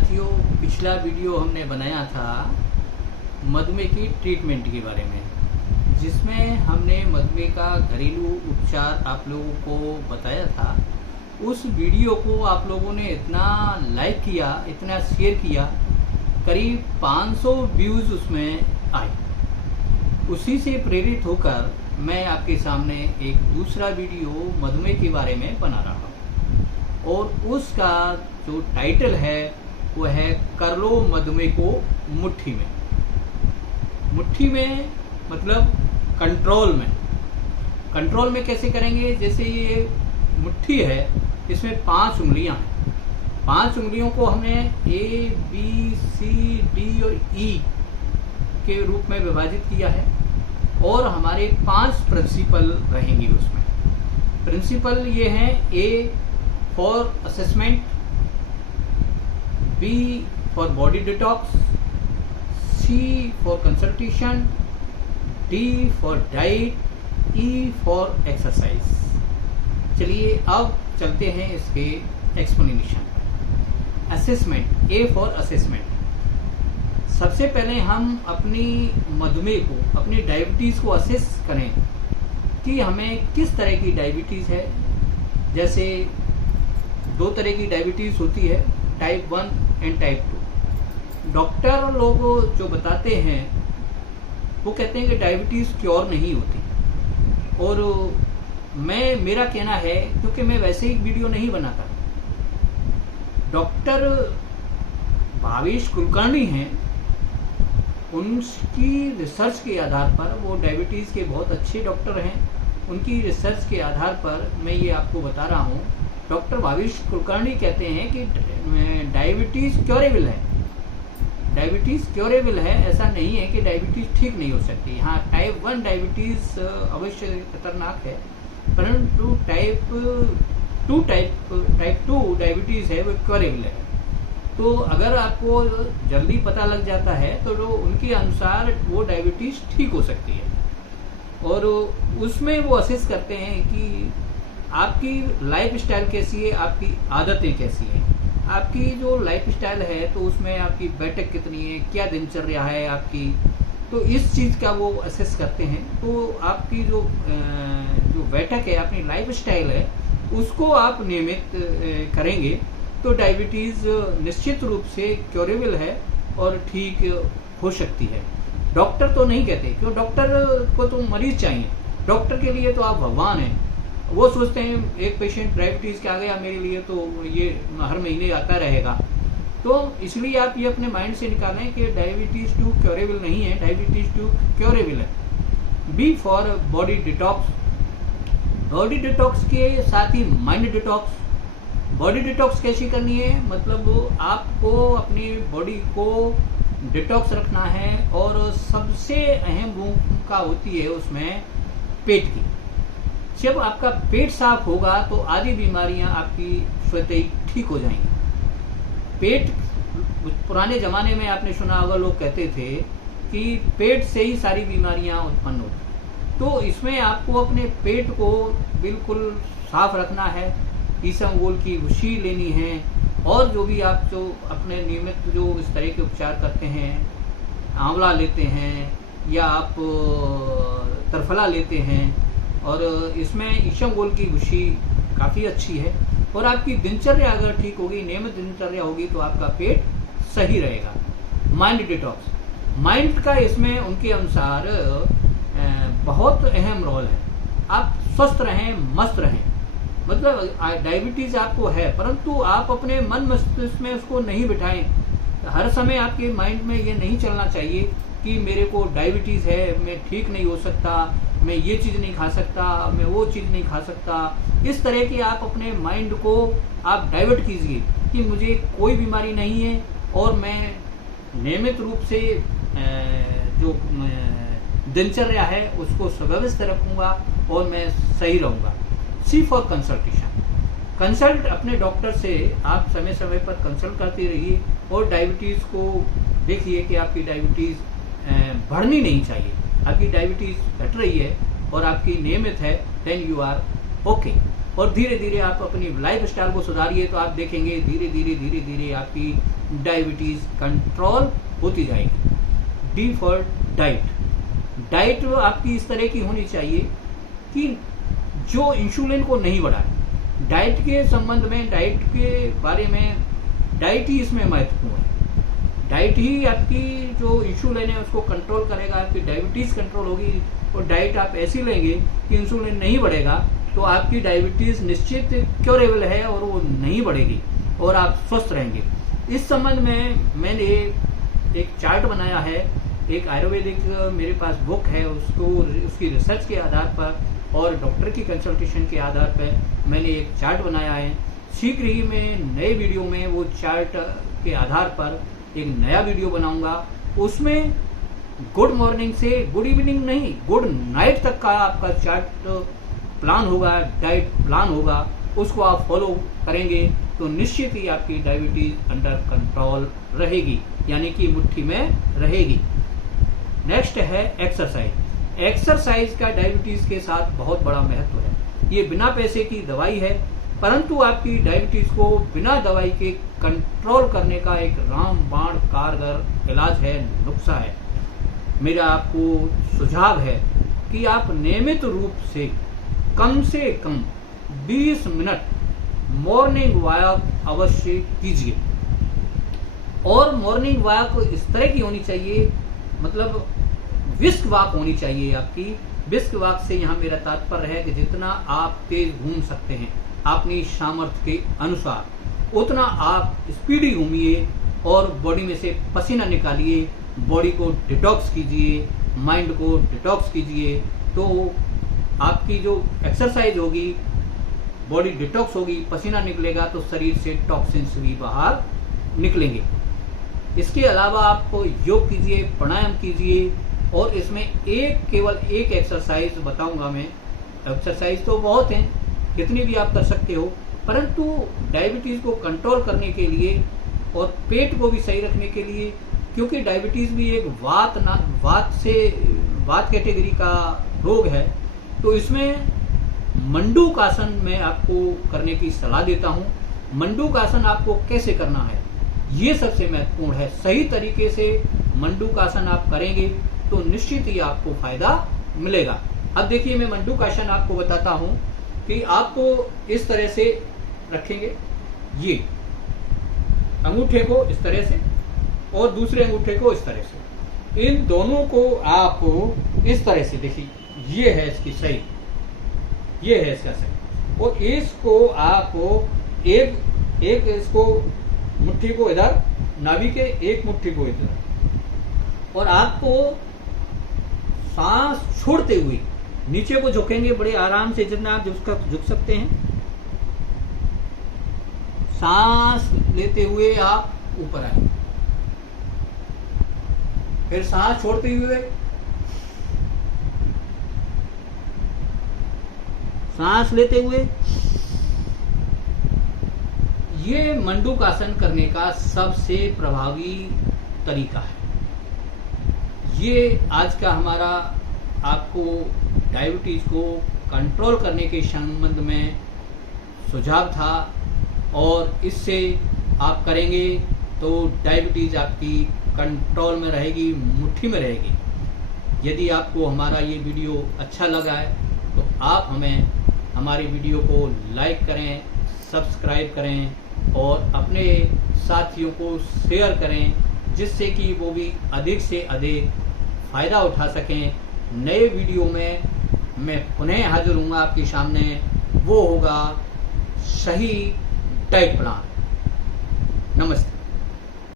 साथियों, पिछला वीडियो हमने बनाया था मधुमेह की ट्रीटमेंट के बारे में, जिसमें हमने मधुमेह का घरेलू उपचार आप लोगों को बताया था। उस वीडियो को आप लोगों ने इतना लाइक किया, इतना शेयर किया, करीब 500 व्यूज़ उसमें आए। उसी से प्रेरित होकर मैं आपके सामने एक दूसरा वीडियो मधुमेह के बारे में बना रहा हूँ, और उसका जो टाइटल है वो है कर लो मधुमेह को मुट्ठी में। मुट्ठी में मतलब कंट्रोल में। कंट्रोल में कैसे करेंगे? जैसे ये मुट्ठी है, इसमें 5 उंगलियां हैं। 5 उंगलियों को हमने A, B, C, D और E के रूप में विभाजित किया है, और हमारे 5 प्रिंसिपल रहेंगे उसमें। प्रिंसिपल ये हैं: A for assessment, B for body detox, C for consultation, D for diet, E for exercise. चलिए अब चलते हैं इसके explanation. Assessment, A for assessment. सबसे पहले हम अपनी मधुमेह को, अपनी डायबिटीज़ को असेस करें कि हमें किस तरह की डायबिटीज़ है। जैसे 2 तरह की डायबिटीज़ होती है, टाइप 1 एंड टाइप 2। डॉक्टर लोग जो बताते हैं वो कहते हैं कि डायबिटीज़ क्योर नहीं होती, और मेरा कहना है, क्योंकि मैं वैसे ही वीडियो नहीं बनाता। डॉक्टर भावेश कुलकर्णी हैं, उनकी रिसर्च के आधार पर, वो डायबिटीज़ के बहुत अच्छे डॉक्टर हैं, उनकी रिसर्च के आधार पर मैं ये आपको बता रहा हूँ। डॉक्टर भावेश कुलकर्णी कहते हैं कि डायबिटीज़ क्योरेबल है। डायबिटीज़ क्योरेबल है, ऐसा नहीं है कि डायबिटीज़ ठीक नहीं हो सकती। हाँ, टाइप 1 डायबिटीज़ अवश्य खतरनाक है, परंतु टाइप 2 डायबिटीज़ है वो क्योरेबल है। तो अगर आपको जल्दी पता लग जाता है तो उनके अनुसार वो डायबिटीज़ ठीक हो सकती है। और उसमें वो असेस करते हैं कि आपकी लाइफ स्टाइल कैसी है, आपकी आदतें कैसी हैं। आपकी जो लाइफ स्टाइल है तो उसमें आपकी बैठक कितनी है, क्या दिनचर्या है आपकी, तो इस चीज़ का वो असेस करते हैं। तो आपकी जो बैठक है, अपनी लाइफ स्टाइल है, उसको आप नियमित करेंगे तो डायबिटीज़ निश्चित रूप से क्योरेबल है और ठीक हो सकती है। डॉक्टर तो नहीं कहते, क्यों? डॉक्टर को तो मरीज चाहिए। डॉक्टर के लिए तो आप भगवान हैं। वो सोचते हैं एक पेशेंट डायबिटीज़ के आ गया मेरे लिए तो ये हर महीने आता रहेगा। तो इसलिए आप ये अपने माइंड से निकालें कि डायबिटीज़ 2 क्योरेबल नहीं है, डायबिटीज़ 2 क्योरेबल है। B for body detox. Body detox के साथ ही माइंड डिटॉक्स। बॉडी डिटॉक्स कैसी करनी है? मतलब आपको अपनी बॉडी को डिटॉक्स रखना है, और सबसे अहम भूमिका होती है उसमें पेट की। जब आपका पेट साफ होगा तो आधी बीमारियां आपकी स्वतः ही ठीक हो जाएंगी। पेट, पुराने ज़माने में आपने सुना होगा, लोग कहते थे कि पेट से ही सारी बीमारियां उत्पन्न होती। तो इसमें आपको अपने पेट को बिल्कुल साफ रखना है। ईसबगोल की भुसी लेनी है, और जो भी आप जो अपने नियमित जो इस तरह के उपचार करते हैं, आंवला लेते हैं या आप तरफला लेते हैं, और इसमें ईसबगोल की भुसी काफ़ी अच्छी है। और आपकी दिनचर्या अगर ठीक होगी, नियमित दिनचर्या होगी, तो आपका पेट सही रहेगा। Mind detox. माइंड का इसमें उनके अनुसार बहुत अहम रोल है। आप स्वस्थ रहें, मस्त रहें। मतलब डायबिटीज़ आपको है, परंतु आप अपने मन मस्तिष्क में उसको नहीं बिठाएं। हर समय आपके माइंड में ये नहीं चलना चाहिए कि मेरे को डायबिटीज़ है, मैं ठीक नहीं हो सकता, मैं ये चीज़ नहीं खा सकता, मैं वो चीज़ नहीं खा सकता। इस तरह की आप अपने माइंड को आप डाइवर्ट कीजिए कि मुझे कोई बीमारी नहीं है, और मैं नियमित रूप से जो दिनचर्या है उसको सुव्यवस्थित रखूँगा और मैं सही रहूँगा। C for consultation. कंसल्ट अपने डॉक्टर से आप समय समय पर कंसल्ट करते रहिए, और डायबिटीज़ को देखिए कि आपकी डायबिटीज़ बढ़नी नहीं चाहिए। आपकी डायबिटीज़ घट रही है और आपकी नियमित है, देन यू आर ओके। और धीरे धीरे आप अपनी लाइफ स्टाइल को सुधारिए, तो आप देखेंगे धीरे धीरे आपकी डायबिटीज़ कंट्रोल होती जाएगी। डी फॉर डाइट आपकी इस तरह की होनी चाहिए कि जो इंसुलिन को नहीं बढ़ाए। डाइट के संबंध में, डाइट के बारे में, डाइट ही इसमें महत्वपूर्ण है। डाइट ही आपकी जो इंसुलिन है उसको कंट्रोल करेगा, आपकी डायबिटीज़ कंट्रोल होगी। और डाइट आप ऐसी लेंगे कि इंसुलिन नहीं बढ़ेगा, तो आपकी डायबिटीज़ निश्चित क्योरेबल है और वो नहीं बढ़ेगी और आप स्वस्थ रहेंगे। इस संबंध में मैंने एक चार्ट बनाया है, एक आयुर्वेदिक मेरे पास बुक है, उसकी रिसर्च के आधार पर और डॉक्टर की कंसल्टेशन के आधार पर मैंने एक चार्ट बनाया है। शीघ्र ही मैं नए वीडियो में वो चार्ट के आधार पर एक नया वीडियो बनाऊंगा। उसमें गुड मॉर्निंग से गुड इवनिंग नहीं, गुड नाइट तक का आपका चार्ट प्लान होगा, डाइट प्लान होगा। उसको आप फॉलो करेंगे तो निश्चित ही आपकी डायबिटीज अंडर कंट्रोल रहेगी, यानी कि मुट्ठी में रहेगी। नेक्स्ट है एक्सरसाइज। एक्सरसाइज का डायबिटीज के साथ बहुत बड़ा महत्व है। ये बिना पैसे की दवाई है, परंतु आपकी डायबिटीज को बिना दवाई के कंट्रोल करने का एक रामबाण कारगर इलाज है, नुस्खा है। मेरा आपको सुझाव है कि आप नियमित रूप से कम 20 मिनट मॉर्निंग वॉक अवश्य कीजिए। और मॉर्निंग वॉक इस तरह की होनी चाहिए, मतलब विस्क वॉक होनी चाहिए आपकी। विस्क वॉक से यहाँ मेरा तात्पर्य है कि जितना आप तेज घूम सकते हैं अपनी सामर्थ्य के अनुसार, उतना आप स्पीडी घूमिए और बॉडी में से पसीना निकालिए, बॉडी को डिटॉक्स कीजिए, माइंड को डिटॉक्स कीजिए। तो आपकी जो एक्सरसाइज होगी, बॉडी डिटॉक्स होगी, पसीना निकलेगा तो शरीर से टॉक्सिन्स भी बाहर निकलेंगे। इसके अलावा आप योग कीजिए, प्राणायाम कीजिए। और इसमें केवल एक एक्सरसाइज बताऊंगा मैं। एक्सरसाइज तो बहुत हैं, कितनी भी आप कर सकते हो, परंतु डायबिटीज़ को कंट्रोल करने के लिए और पेट को भी सही रखने के लिए, क्योंकि डायबिटीज़ भी एक वात कैटेगरी का रोग है, तो इसमें मंडूकासन मैं आपको करने की सलाह देता हूँ। मंडूकासन आपको कैसे करना है ये सबसे महत्वपूर्ण है। सही तरीके से मंडूकासन आप करेंगे तो निश्चित ही आपको फायदा मिलेगा। अब देखिए, मैं मंडूकासन आपको बताता हूँ कि आपको इस तरह से रखेंगे, ये अंगूठे को इस तरह से और दूसरे अंगूठे को इस तरह से, इन दोनों को आप इस तरह से, देखिए ये है इसकी सही, ये है इसका सही, और इसको आप एक इसको मुट्ठी को इधर, नाभि के एक मुट्ठी को इधर, और आपको सांस छोड़ते हुए नीचे को झुकेंगे बड़े आराम से, जितना आप झुक सकते हैं। सांस लेते हुए आप ऊपर आए, फिर सांस छोड़ते हुए, सांस लेते हुए। ये मंडूकासन करने का सबसे प्रभावी तरीका है। ये आज का हमारा आपको डायबिटीज को कंट्रोल करने के संबंध में सुझाव था, और इससे आप करेंगे तो डायबिटीज आपकी कंट्रोल में रहेगी, मुट्ठी में रहेगी। यदि आपको हमारा ये वीडियो अच्छा लगा है तो आप हमारे वीडियो को लाइक करें, सब्सक्राइब करें और अपने साथियों को शेयर करें, जिससे कि वो भी अधिक से अधिक फ़ायदा उठा सकें। नए वीडियो में मैं पुनः हाजिर हूँगा आपके सामने, वो होगा सही डाइट प्लान। नमस्ते।